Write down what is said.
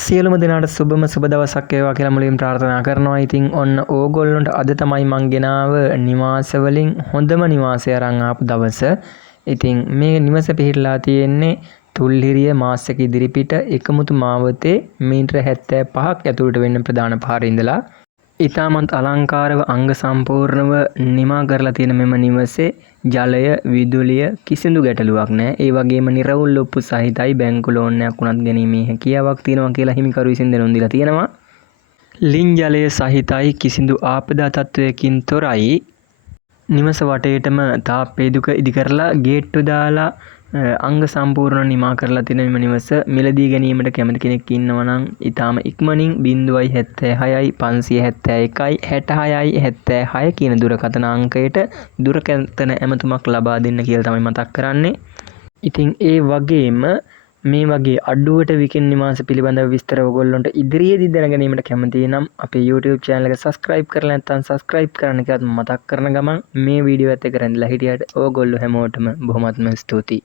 සියලුම දෙනාට සුබම සුබ දවසක් වේවා කියලා මුලින් ප්‍රාර්ථනා කරනවා. ඉතින් ඔන්න ඕගොල්ලන්ට අද තමයි මං ගෙනාව නිවාස වලින් හොඳම නිවාසය අරන් ආපු දවස. ඉතින් මේ නිවස පිහිටලා තියෙන්නේ තුල්හිරිය මාස්සක ඉදිරිපිට එකමුතු මාවතේ මීටර 75ක් ඇතුළට වෙන්න ප්‍රධාන පාරේ ඉඳලා ඉතාමත් අලංකාරව අංග සම්පූර්ණව නිමා කරලා තියෙන මෙම නිවසේ ජලය විදුලිය කිසිදු ගැටලුවක් නැහැ. ඒ වගේම නිර්වුල් ඔප්පු සහිතයි බැංකු ලෝන් එකක් උනත් ගැනීමේ හැකියාවක් තියෙනවා කියලා හිමිකරු විසින් දැනුම් දීලා තියෙනවා. ලින් ජලය සහිතයි කිසිදු ආපදා තත්වයකින් තොරයි. නිවස වටේටම තාප්පේ දුක ඉදි කරලා ගේට්ටු දාලා අංග සම්පූර්ණ නිමා කරලා තියෙන මෙම නිවස මිලදී ගැනීමට කැමති කෙනෙක් ඉන්නවා නම් ඊටාම ඉක්මනින් 076යි 571යි 66යි 76 කියන දුරකථන අංකයට දුරකථන ඇමතුමක් ලබා දෙන්න කියලා තමයි මතක් කරන්නේ. ඉතින් ඒ වගේම මේ වගේ අඩුවට විකින් නිවාස පිළිබඳව විස්තර ඔයගොල්ලන්ට ඉදිරියේදී දැන ගැනීමට කැමති නම් අපේ YouTube channel එක subscribe කරලා නැත්නම් subscribe කරන්න කියලා මතක් කරන ගමන් මේ වීඩියෝ එකත් එක්ක රැඳිලා හිටියට ඕගොල්ලෝ හැමෝටම බොහොමත්ම ස්තුතියි.